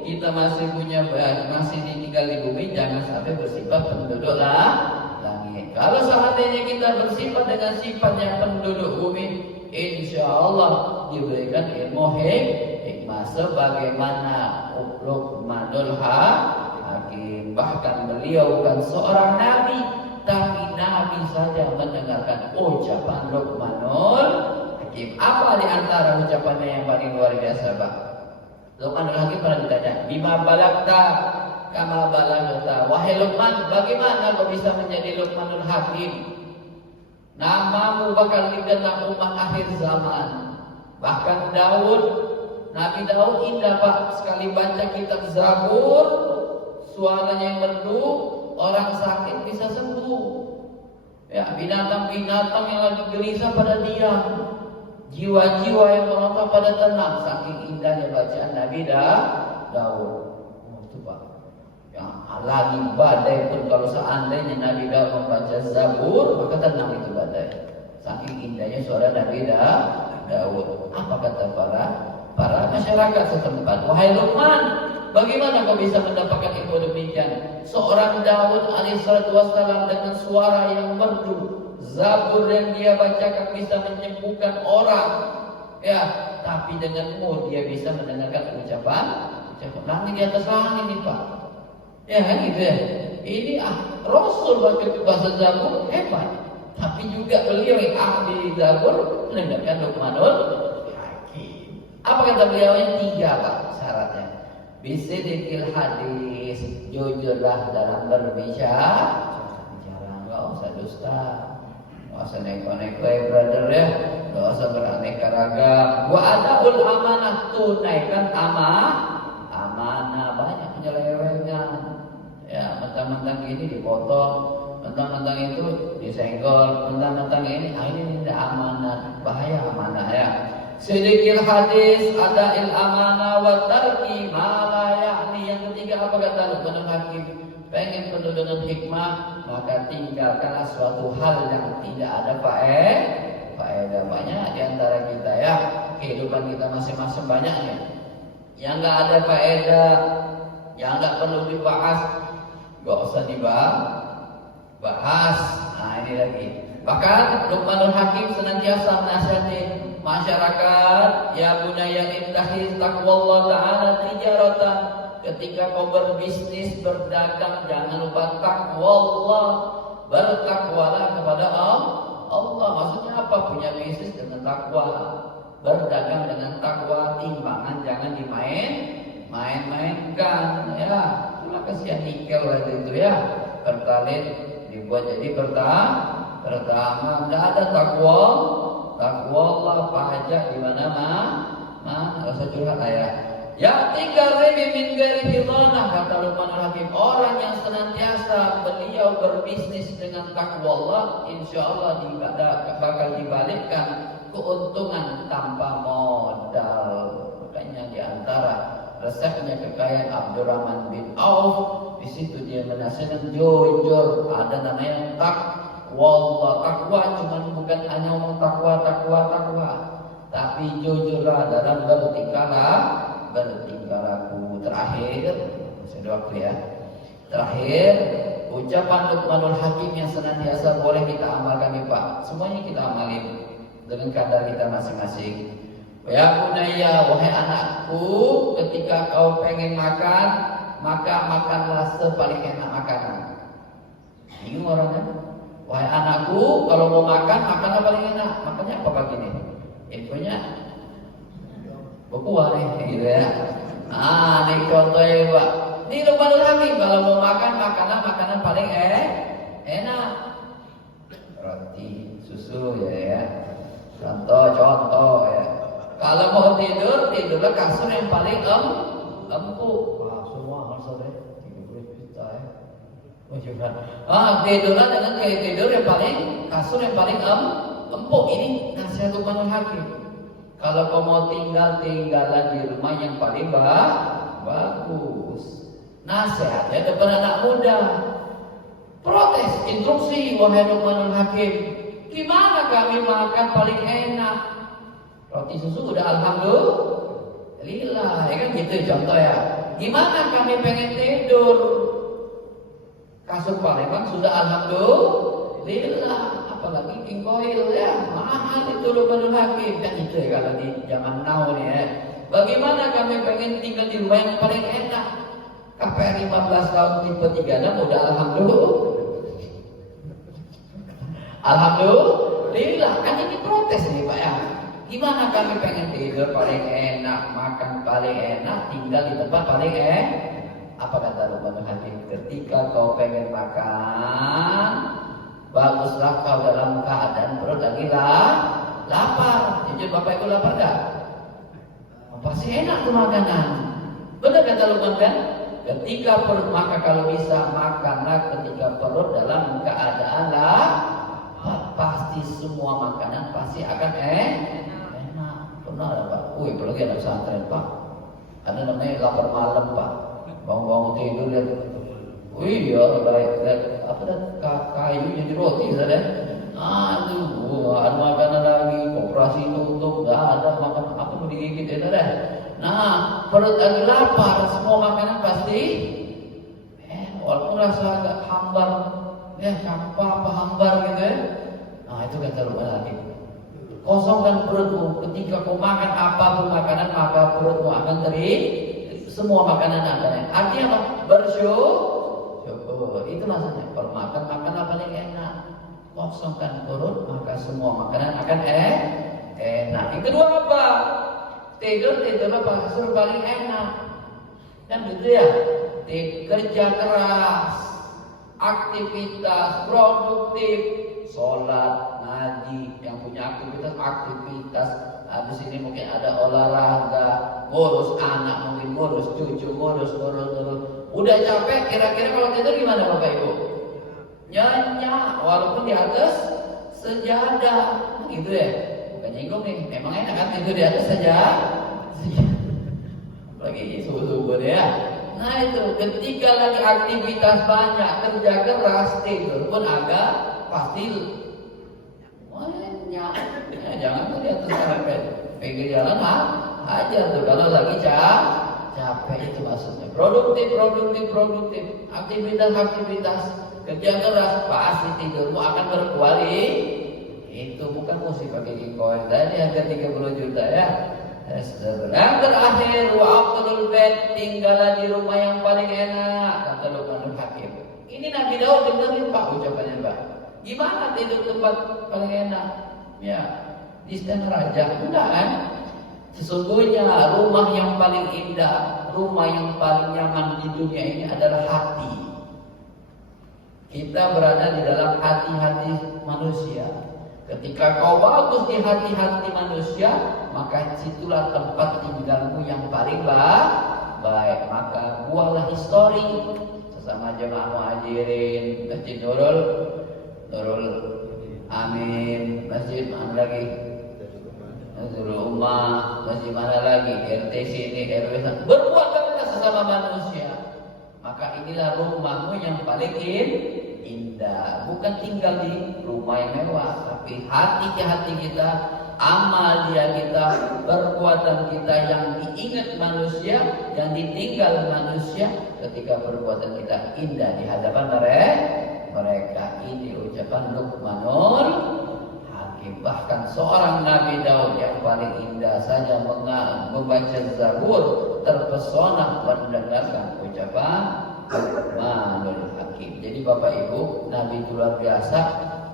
Kita masih tinggal di bumi, jangan sampai bersifat penduduk langit. Kalau seandainya kita bersifat dengan sifatnya penduduk bumi, insya Allah diberikan ilmu hikmah sebagaimana Luqmanul Hakim. Bahkan beliau bukan seorang nabi, tapi nabi saja mendengarkan ucapan Luqmanul Hakim. Apa di antara ucapannya yang paling luar biasa, Pak? Luqmanul Hakim pernah ditanya, "Bima balagta kama balagta?" Wahai Luqman, bagaimana kau bisa menjadi Luqmanul Hakim? Namamu bakal dikenal umat akhir zaman. Bahkan Nabi Daud indah, Pak, sekali baca kitab Zabur, suaranya yang merdu, orang sakit bisa sembuh. Ya, binatang-binatang yang lagi gelisah pada diam, jiwa-jiwa yang meronta pada tenang. Saking indahnya bacaan Nabi Daud. Itu, Pak. Yang lagi badai pun kalau seandainya Nabi Daud membaca Zabur, maka tenang itu badai. Saking indahnya suara Nabi Daud. Apa kata para masyarakat setempat? Wahai Luqman, bagaimana kau bisa mendapatkan ilmu demikian? Seorang Daud alaihissalatu wassalam dengan suara yang merdu, Zabur yang dia bacakan bisa menyembuhkan orang. Ya, tapi denganmu dia bisa mendengarkan ucapan langit di atas langit ini, Pak. Ya kan gitu ya. Ini Rasul baca bahasa Zabur hebat. Tapi juga beliau yang ahli Zabur mendengarkan Luqmanul Hakim. Apa kata beliau? Yang 3, Pak, syaratnya. Bisidqil hadis, jujurlah dalam berbicara, enggak usah dusta, enggak usah neko-neko ya brother ya, enggak usah beraneka ragam. Wa adaul amanah, tunaikan amanah. Banyak penyelewengan. Ya, mentang-mentang ini dipotong, mentang-mentang itu disenggol, mentang-mentang ini tidak amanah. Bahaya amanah ya. Sedikit hadis, ada amanah wa tarki ma la ya'ni. Yang ketiga apa kata Luqmanul Hakim? Pengen penuh dengan hikmah, maka tinggalkanlah suatu hal yang tidak ada faedah. Banyak di antara kita ya, kehidupan kita masing-masing banyaknya yang enggak ada faedah, yang enggak perlu dibahas, enggak usah dibahas. Nah, ini lagi. Bahkan Luqmanul Hakim senantiasa menasihati masyarakat, ya bunayya ittakhidh taqwallah ta'ala tijaratan. Ketika kau berbisnis, berdagang, jangan lupa taqwallah. Bertakwalah kepada Allah. Maksudnya apa? Punya bisnis dengan takwa, berdagang dengan takwa, timbangan jangan main-mainkan ya. Itulah kasihan nikel itu ya. Pertalite dibuat jadi pertama, enggak ada takwa Allah pajak di mana-mana. Enggak usah curhat ya. Ya tinggal min ghairi fidhanah, kata Luqmanul Hakim. Orang yang senantiasa beliau berbisnis dengan takwa Allah, insyaallah bakal dibalikkan keuntungan tanpa modal. Makanya di antara resepnya kekayaan Abdurrahman bin Auf, di situ dia menasihatkan jujur, ada namanya takwa. Takwa cuma bukan hanya ngomong takwa, tapi jujurlah dalam bertingkah laku. Terakhir, masih ada waktu ya. Terakhir, ucapan Luqmanul Hakim yang senantiasa boleh kita amalkan nih Pak. Semuanya kita amalin dengan kadar kita masing-masing. Ya bunayya, wahai anakku, ketika kau pengen makan, maka makanlah sepaling enak makanan. Bingung orangnya. Wahai anakku, kalau mau makan, makanlah paling enak. Makannya apa pagi nih? Infonya berkuah nih, gitu ya. Nah, ini contohnya Pak. Ini Luqmanul Hakim, kalau mau makan, makanlah makanan paling enak. Roti, susu ya. Contoh ya. Kalau mau tidurlah kasur yang paling empuk. Wah, semua harus ada 30 juta ya. Tidurlah dengan kayak tidur yang paling kasur yang paling empuk. Ini nasihat Luqmanul Hakim. Kalau kau mau tinggalan di rumah yang paling bagus. Nasihatnya depan anak muda. Protes, instruksi, wahai Luqmanul Hakim. Gimana kami makan paling enak? Roti susu udah alhamdulillah, ya kan gitu contoh ya. Gimana kami pengen tidur? Kasur Palembang sudah alhamdulillah, apalagi king coil ya, mahal itu Luqmanul Hakim kan itu ya kalau di zaman now nih ya. Bagaimana kami pengen tinggal di rumah yang paling enak? KPR 15 tahun tipe 36 udah alhamdulillah, kan ini protes nih Pak ya. Gimana kami pengen tidur paling enak, makan paling enak, tinggal di tempat paling enak? Apa kata Luqmanul Hakim? Ketika kau pengen makan, baguslah kau dalam keadaan perut lagi lapar. Jujur Bapak Ibu lapar gak? Pasti enak tuh makanan. Benar kata Luqman kan? Ketika perut, maka kalau bisa makanlah ketika perut dalam keadaan pasti semua makanan pasti akan enak. Pernah ada Pak? Apalagi anak pesantren Pak. Ada namanya lapar malam Pak. Bangun-bangun tidur lihat, iya lihat apa dah kayu jadi roti saja. Aduh, ada makanan lagi, koperasi tutup, nggak ada makanan apa mau digigit ya dah. Nah, perut lagi lapar, semua makanan pasti walaupun rasa agak hambar, ya campak apa hambar gitu ya. Nah itu kata Luqman lagi. Kosongkan perutmu. Ketika kau makan apapun makanan, maka perutmu akan semua makanan akan. Artinya apa? Bersyukur. Itu maksudnya. Makan makanan paling enak. Kosongkan perut, maka semua makanan akan enak. Yang kedua apa? Tidur kasur paling enak. Kan gitu ya. Kerja keras, aktivitas produktif, sholat, ngaji, yang punya aktivitas. Habis ini mungkin ada olahraga, ngurus anak, mungkin ngurus cucu, ngurus. Udah capek, kira-kira kalau tidur gimana Bapak Ibu? Nyenyak, walaupun di atas sejadah, gitu ya. Bukan nyinggung nih, memang enak kan tidur di atas sejadah. Lagi subuh-subuh ya. Nah itu, ketika lagi aktivitas banyak, kerja keras, tidur pun agak pasti banyak. Jangan tuh di atas karpet, pinggir jalan aja tuh kalau lagi capek itu maksudnya. Produktif, aktivitas, kerja keras, pasti tidurmu akan berkualitas. Itu bukan musik pakai kikoin tadi harga 30 juta ya. Yang terakhir, wa'afdul bait, tinggallah di rumah yang paling enak, kata Luqmanul Hakim. Ini Nabi Daud dengerin Pak ucapannya Pak. Gimana tidur tempat paling enak? Ya, di istana raja. Enggak kan? Sesungguhnya rumah yang paling indah, rumah yang paling nyaman di dunia ini adalah hati. Kita berada di dalam hati-hati manusia. Ketika kau bagus di hati-hati manusia, maka situlah tempat tinggalmu yang paling baik. Maka buahlah histori sesama jemaah muhajirin, Masjid Nurul Amin, masjid mana lagi? Masjidul Ummah, masjid mana lagi? RT sini, RW sana. Berbuatlah sesama manusia. Maka inilah rumahmu yang paling indah. Bukan tinggal di rumah yang mewah, tapi hati kita, amal kita, perbuatan kita yang diingat manusia, yang ditinggal manusia, ketika perbuatan kita indah di hadapan mereka. Ini ucapan Luqmanul Hakim. Bahkan seorang Nabi Daud yang paling indah saja membaca Zabur terpesona mendengarkan ucapan Luqmanul Hakim. Jadi Bapak Ibu, Nabi itu luar biasa.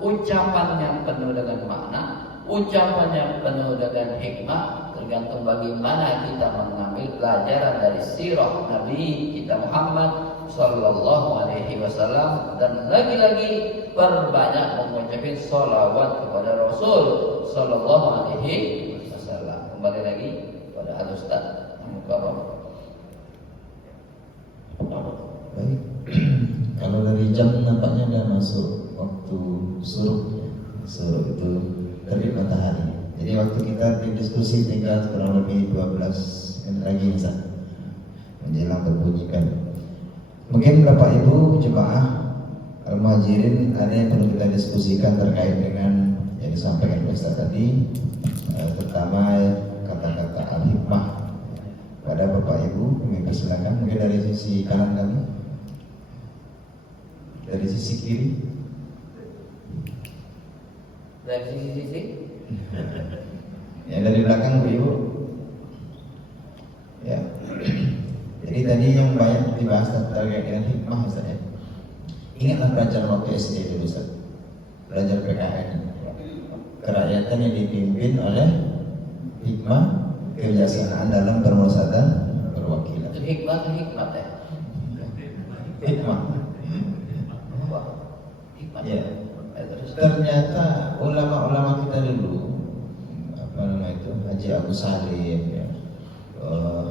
Ucapan yang penuh dengan makna, ucapan yang penuh dengan hikmah, tergantung bagaimana kita mengambil pelajaran dari sirah Nabi kita Muhammad Sallallahu Alaihi Wasallam. Dan lagi-lagi perbanyak mengucapkan salawat kepada Rasul Sallallahu Alaihi Wasallam. Kembali lagi pada Al-Ustaz Mukarram. Baik. Kalau dari jam nampaknya sudah masuk waktu suruh itu terbit matahari. Jadi waktu kita diskusi tinggal kurang lebih 12 menit lagi Ustaz, menjelang berbunyikan. Mungkin Bapak Ibu jemaah Al-Muhajirin ada yang perlu kita diskusikan terkait dengan yang disampaikan Ustaz tadi, terutama kata-kata al-hikmah. Pada Bapak Ibu, kami persilakan mungkin dari sisi kanan kami, dari sisi kiri, dari sisi ya dari belakang Bu Ibu. Ya. Jadi tadi yang banyak dibahas terkait dengan hikmah Ustaz ya. Ingatlah pelajaran waktu SD dulu Ustaz. Belajar PKN. Kerakyatan yang dipimpin oleh hikmah, kebijaksanaan dalam bermusyawarah perwakilan. itu hikmah ya. Hikmah. Hikmah. Ya. Terus Ternyata ulama-ulama kita dulu, apa nama itu, Haji Abu Salim, ya,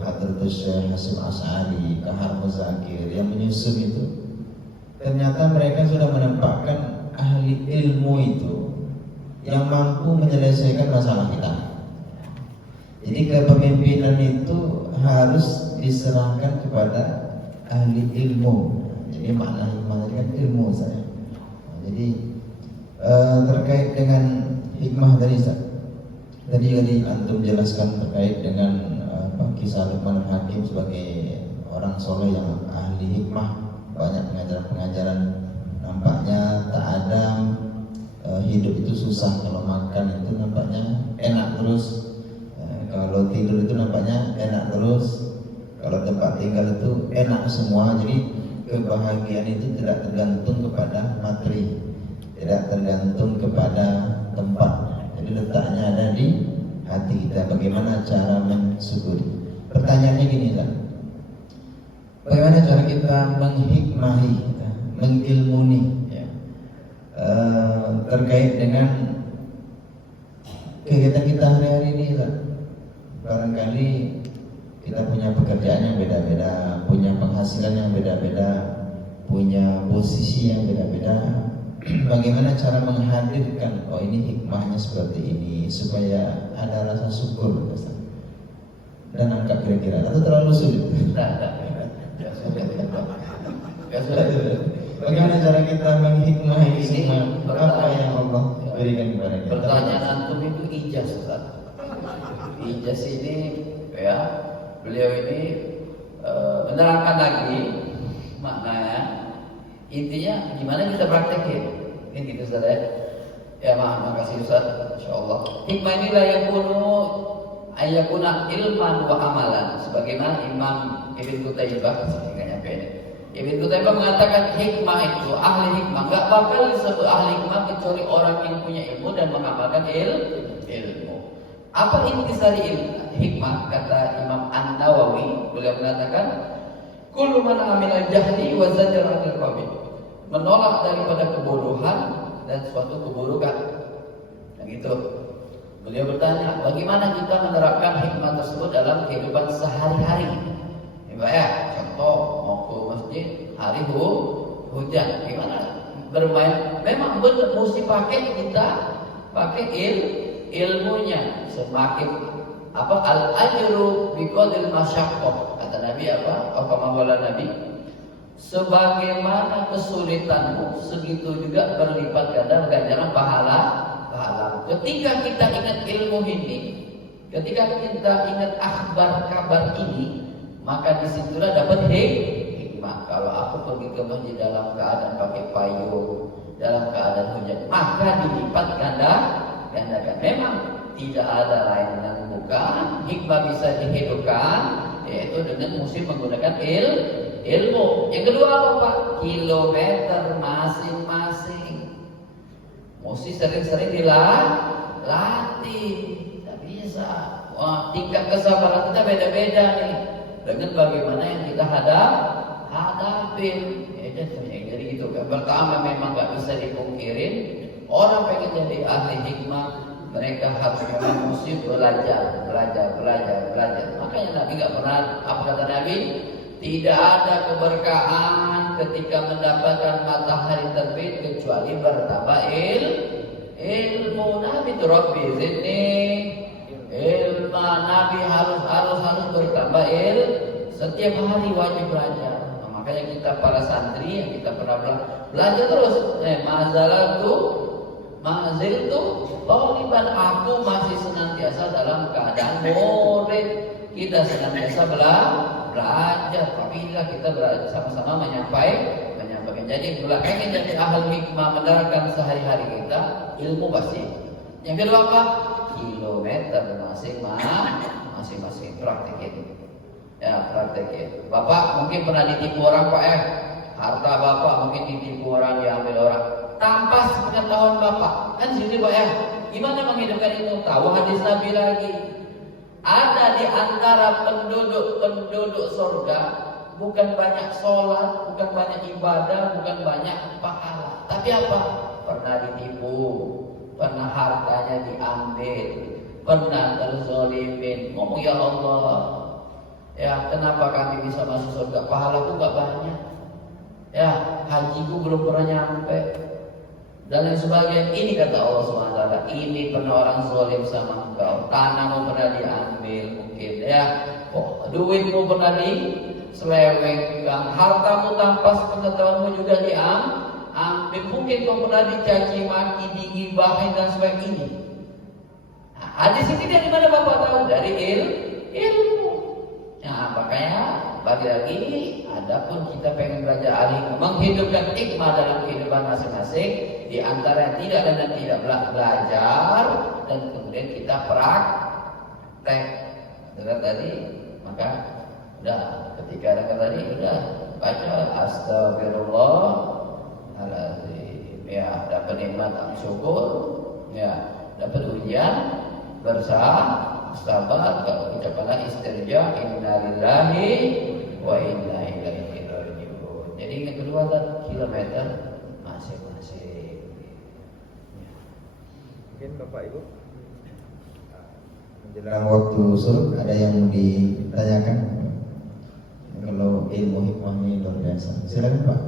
Hadratus Syekh Hasim Asy'ari, Kahar Muzakir yang menyusun itu, ternyata mereka sudah menempatkan ahli ilmu itu yang mampu menyelesaikan masalah kita. Jadi kepemimpinan itu harus diserahkan kepada ahli ilmu. Jadi makna hikmah tadi kan ilmu saya. Jadi terkait dengan hikmah tadi antum jelaskan terkait dengan kisah Luqman Hakim sebagai orang soleh yang ahli hikmah, banyak pengajaran-pengajaran. Nampaknya tak ada hidup itu susah, kalau makan itu nampaknya enak terus, kalau tidur itu nampaknya enak terus, kalau tempat tinggal itu enak semua. Jadi kebahagiaan itu tidak tergantung kepada materi, tidak tergantung kepada tempat. Jadi letaknya ada di hati kita. Bagaimana cara mensyukuri? Pertanyaannya gini lah, bagaimana cara kita menghikmahi, mengilmuni ya, terkait dengan kegiatan kita hari-hari ini lah. Barangkali kita punya pekerjaan yang beda-beda, punya penghasilan yang beda-beda, punya posisi yang beda-beda. Bagaimana cara menghadirkan, oh ini hikmahnya seperti ini, supaya ada rasa syukur Ustaz. Dan angka kira-kira, atau terlalu sulit? Bagaimana cara kita menghikmahi semua apa yang Allah berikan kepada kita? Pertanyaan antum itu ijaz Ustaz. Ijaz ini ya, beliau ini menerangkan lagi maknanya. Intinya gimana kita praktekin? Ini gitu Ustaz ya. Ya makasih Ustaz, insyaallah. Hikmah inilah yang ayakuna ilman wa amalan. Sebagaimana Imam Ibn Qutaibah Ibn Qutaibah mengatakan hikmah itu, ahli hikmah enggak bakal disebut ahli hikmah kecuali orang yang punya ilmu dan mengamalkan ilmu. Apa intisari hikmah? Kata Imam An-Nawawi, beliau mengatakan kullu man amila jahli wa zajara 'anil qabil. Menolak daripada kebodohan dan suatu keburukan. Yang itu. Beliau bertanya, bagaimana kita menerapkan hikmah tersebut dalam kehidupan sehari-hari? Ya, contoh mau ke masjid hari hujan, gimana bermain? Memang benar mesti kita pakai ilmunya. Semakin al-ajru biqadril masyaqqah. Kata Nabi apa? Apa mawala Nabi? Sebagaimana kesulitanmu, segitu juga berlipat ganda ganjaran pahala. Ketika kita ingat ilmu ini, ketika kita ingat kabar ini, maka disitulah dapat hikmah. Kalau aku pergi ke masjid dalam keadaan pakai payung, dalam keadaan hujan, maka dilipat gandakan. Memang tidak ada lain dan bukan hikmah bisa dihidupkan, yaitu dengan mesti menggunakan ilmu. Yang kedua apa Pak? Kilometer masing-masing. Mesti sering-sering dilatih. Tidak bisa. Wah, tingkat kesabaran kita beda-beda nih. Dengan bagaimana yang kita hadapin. Jadi gitu kan. Pertama memang nggak bisa dipungkirin. Orang pengen jadi ahli hikmah, mereka harus mesti belajar. Makanya Nabi nggak pernah, apa kata Nabi? Tidak ada keberkahan ketika mendapatkan matahari terbit kecuali bertambah ilmu. Nabi itu Rabbi zidni ilma. Nabi harus bertambah setiap hari wajib belajar. Maka Makanya kita para santri yang kita pernah belajar terus. Mazil tuh taliban, aku masih senantiasa dalam keadaan murid. Kita senantiasa belajar. Tapi inilah kita sama-sama menyampaikan. Jadi kalau pengen jadi ahli hikmah menerapkan sehari-hari kita, ilmu pasti. Yang kedua apa? Kilometer masing-masing praktekin. Ya, praktekin. Bapak mungkin pernah ditipu orang Pak ya. Harta Bapak mungkin ditipu orang, diambil orang. Tanpa sepengetahuan Bapak. Kan sini Pak ya. Gimana menghidupkan itu? Tahu hadis Nabi lagi. Ada di antara penduduk surga bukan banyak sholat, bukan banyak ibadah, bukan banyak pahala. Tapi apa? Pernah ditipu, pernah hartanya diambil, pernah terzolimin. Ngomong ya Allah, ya kenapa kami bisa masuk surga? Pahalaku gak banyak, ya hajiku belum pernah nyampe, dan lain sebagainya. Ini kata Allah SWT, ini pernah orang zolim sama engkau, tanahmu pernah diambil mungkin, ya duitmu pernah diselewengkan, hartamu tanpa sepengetahuanmu juga diambil, mungkin kau pernah dicaci maki, digibahin dan sebagainya. Nah, hadis ini dari mana Bapak tahu? Dari ilmu. Nah, makanya bagi lagi, adapun kita pengen belajar alih menghidupkan hikmah dalam kehidupan masing-masing, di antara yang tidak dan tidak belajar dan kemudian kita praktek. Dengar tadi, maka udah ketika ada tadi udah baca astagfirullahaladzim, ya dapat nikmat syukur, ya dapat ujian bersabar, kalau ucapanlah istirja, innalillahi wa inna ilaihi raji'un. Jadi yang kedua adalah kilometer masing-masing. Mungkin Bapak Ibu menjelang waktu surut ada yang mau ditanyakan? Kalau ilmu hikmah ini luar biasa. Silakan Pak.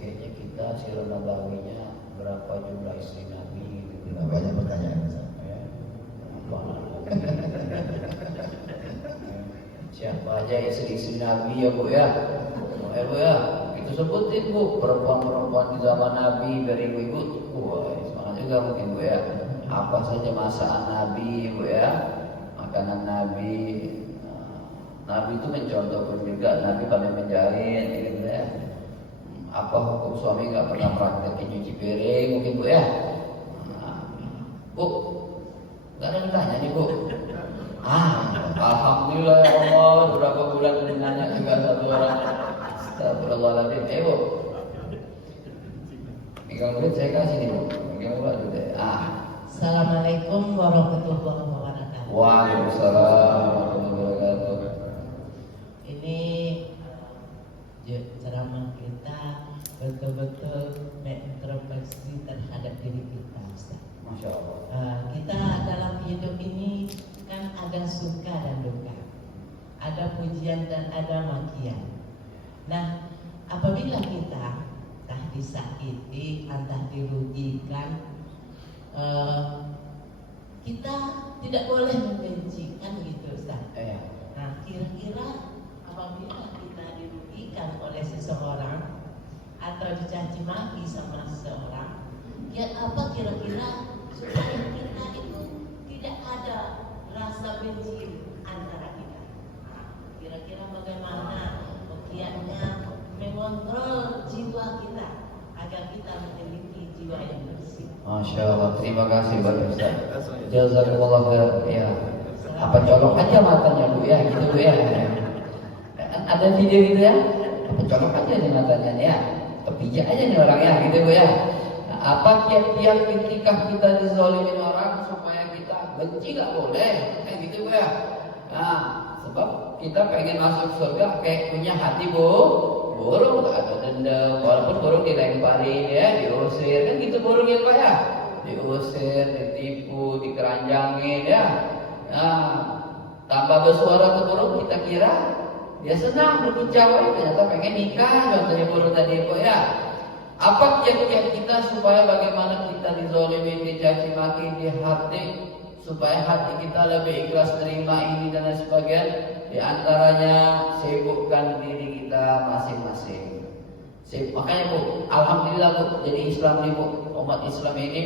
Kayaknya kita sirah nabawinya berapa jumlah istri Nabi gitu. Banyak pertanyaan Ya. Siapa aja istri Nabi ya Bu ya? Bu ya, itu sebutin Bu, perempuan-perempuan di zaman Nabi dari ibu. Wah, semangat juga mungkin Bu ya. Apa saja masakan Nabi Bu ya, makanan Nabi. Nabi itu mencontohkan juga, Nabi pandai menjahit gitu ya. Apa hukum suami nggak pernah praktek nyuci piring mungkin Bu ya? Bu, nggak ada yang tanya nih Bu. Alhamdulillah ya Allah, berapa bulan nanya juga satu orang. Astagfirullahaladzim. Bu, tinggal duit saya kasih nih Bu. Tinggal duit deh. Assalamualaikum warahmatullahi wabarakatuh. Waalaikumsalam warahmatullahi wabarakatuh. Ini ceramah kita betul-betul mengintrospeksi terhadap diri kita, Ustaz. Masya Allah. Kita dalam hidup ini kan ada suka dan duka, ada pujian dan ada makian. Nah, apabila kita entah disakiti, entah dirugikan, kita tidak boleh membenci, kan gitu Ustaz. Nah, kira-kira apabila kita dirugikan oleh seseorang atau dicaci maki sama seseorang, ya apa kira-kira supaya kita itu tidak ada rasa benci antara kita. Nah, kira-kira bagaimana ukiannya mengontrol jiwa kita agar kita memiliki jiwa yang bersih. Masya Allah, terima kasih Bapak Ustaz. Jazakumullah khair. Ya, apa colok aja matanya Bu ya, gitu Bu ya. Ada video gitu ya, apa colok aja nih matanya ya, kepijak aja nih orang ya, gitu Bu ya. Nah, apa kiat-kiat ketika kita dizalimin orang supaya kita benci nggak boleh, kayak gitu Bu ya. Nah, sebab kita pengen masuk surga kayak punya hati burung, nggak ada dendam, walaupun burung dilemparin ya, diusir, kan gitu burung ya Pak ya, diusir, ditipu, dikeranjangin ya. Nah, tambah bersuara tuh burung, kita kira dia senang berbicara, ternyata pengen nikah, contohnya burung tadi Pak ya. Apa kiat-kiat kita supaya bagaimana kita dizolimin, dicaci maki di hati, supaya hati kita lebih ikhlas terima ini dan lain sebagainya. Di antaranya sibukkan diri kita masing-masing. Makanya Bu, alhamdulillah Bu, jadi Islam ini Bu, umat Islam ini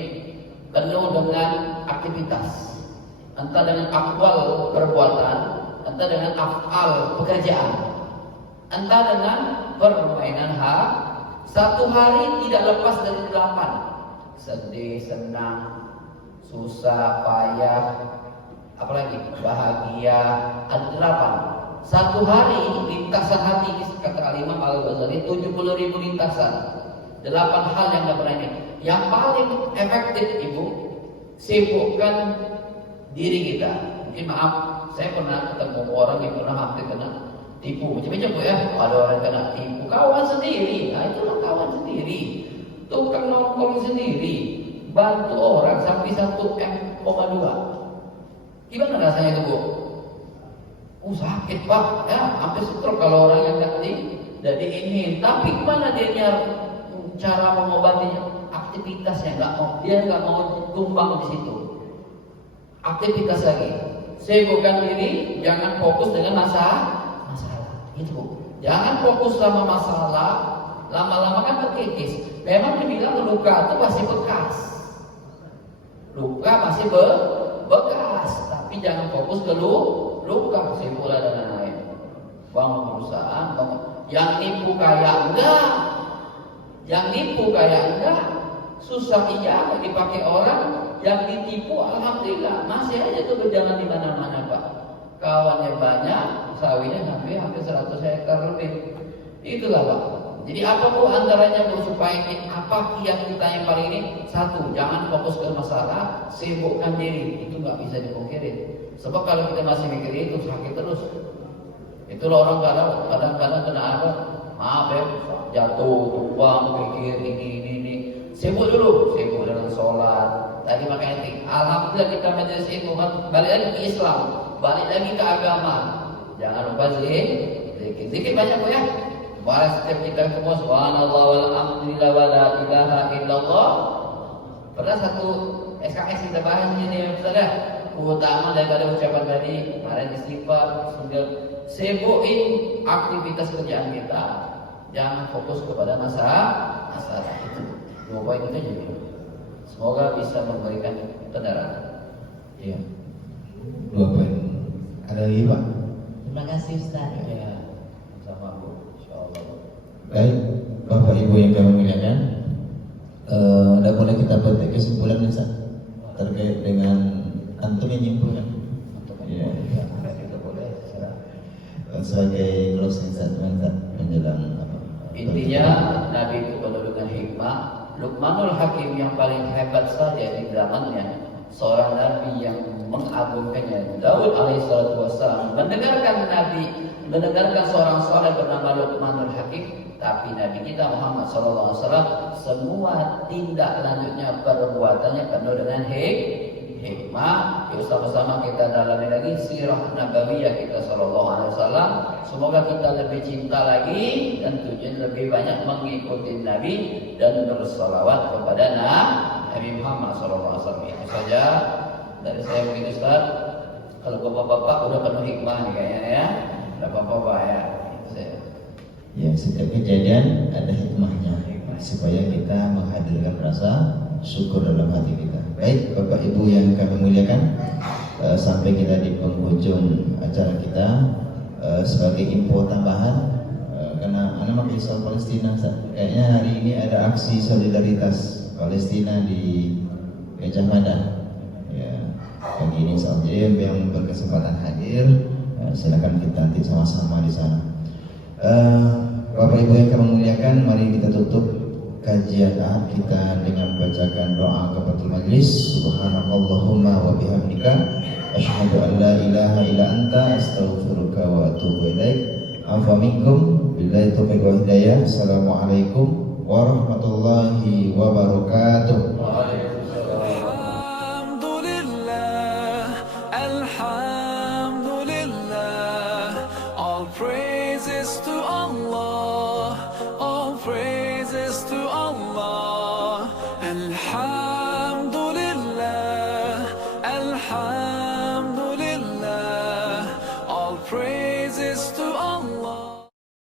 penuh dengan aktivitas. Entah dengan akwal perbuatan, entah dengan afal pekerjaan, entah dengan permainan hak. Satu hari tidak lepas dari 8. Sedih, senang, susah, payah, apalagi bahagia, ada 8. Satu hari lintasan hati, kata Imam Al-Ghazali, 70.000 lintasan. 8 hal yang tidak pernah ini. Yang paling efektif Ibu, sibukkan diri kita. Mungkin maaf, saya pernah ketemu orang yang pernah hampir kena tipu. Macam-macam Bu ya. Ada orang kena tipu, kawan sendiri. Nah itulah kawan sendiri. Tukang nongkrong sendiri. Bantu orang sampai 1,2 M. Gimana rasanya itu Bu? Sakit Pak, ya hampir stroke kalau orang yang jadi ini. Tapi gimana dia cara mengobatinya? Aktivitasnya dia nggak mau tumbang di situ. Aktivitas lagi, sibukkan diri, jangan fokus dengan masalah. Itu Bu. Jangan fokus sama masalah, lama-lama kan terkikis. Memang dibilang luka itu masih bekas. Luka masih bekas, tapi jangan fokus ke luka, sibuklah dan lain-lain. Bangun perusahaan, yang nipu kaya enggak, susah iya dipakai orang. Yang ditipu alhamdulillah masih aja tuh berjalan di mana-mana Pak. Kawannya banyak, sawinya hampir 100 hektar lebih. Itulah Pak. Jadi apa Bu antaranya Bu supaya apa kiat kita yang paling ini? Satu, jangan fokus ke masalah, sibukkan diri. Itu nggak bisa dipungkiri. Sebab kalau kita masih mikir itu sakit terus. Itulah orang kadang-kadang kena apa? Maaf ya, jatuh, tumbang, pikir ini. Sibuk dengan sholat. Tadi makanya alhamdulillah kita majelis ilmu balik lagi ke Islam, balik lagi ke agama. Jangan lupa zikir banyak Bu ya. Balas setiap kita semua subhanallah walhamdulillah wala ilaha illallah. Pernah satu SKS kita bahas ini Saudara, keutamaan daripada ucapan tadi, kemarin istighfar, sudah sibukin aktivitas kerjaan kita. Jangan fokus kepada masalah itu. 2 poin itu aja. Semoga bisa memberikan penerangan. Iya. 2 poin. Ada lagi Pak? Terima kasih Ustaz. Ya, sama Bu. Insyaallah. Baik, Bapak Ibu yang kami muliakan, udah mulai kita petik kesimpulan Ustaz terkait dengan antum yang nyimpulkan. Iya. Kita boleh sebagai closing statement menjelang intinya Nabi itu penuh dengan hikmah. Luqmanul Hakim yang paling hebat saja di zamannya, seorang Nabi yang mengagungkannya, Daud alaihissalatu wassalam, mendengarkan seorang saleh bernama Luqmanul Hakim. Tapi Nabi kita Muhammad sallallahu alaihi wasallam semua tindak lanjutnya, perbuatannya penuh dengan hikmah. Yuk sama-sama kita dalami lagi sirah nabawiyah kita sallallahu alaihi wasallam. Semoga kita lebih cinta lagi dan tujuan lebih banyak mengikuti Nabi dan bersalawat kepada Nabi Muhammad sallallahu alaihi wasallam. Itu saja dari saya begitu Ustaz. Kalau bapak-bapak udah penuh hikmah nih kayaknya ya. Bapak-bapak ya. Ya, setiap kejadian ada hikmahnya supaya kita menghadirkan rasa syukur dalam hati kita. Baik, Bapak Ibu yang kami muliakan, sampai kita di penghujung acara kita. Sebagai info tambahan, karena anak pakai Islam Palestina, kayaknya hari ini ada aksi solidaritas Palestina di Gajah Mada. Ya, pagi ini saja yang berkesempatan hadir, silakan kita nanti sama-sama di sana. Bapak Ibu yang kami muliakan, mari kita tutup kajian ahad kita dengan bacakan doa kafatul majlis. Subhanakallahumma wa bihamdika asyhadu an la ilaha illa anta astaghfiruka wa atubu ilaik. Afa minkum billahi taufiq wa hidayah. Assalamualaikum warahmatullahi wabarakatuh. Alhamdulillah, all praises to Allah.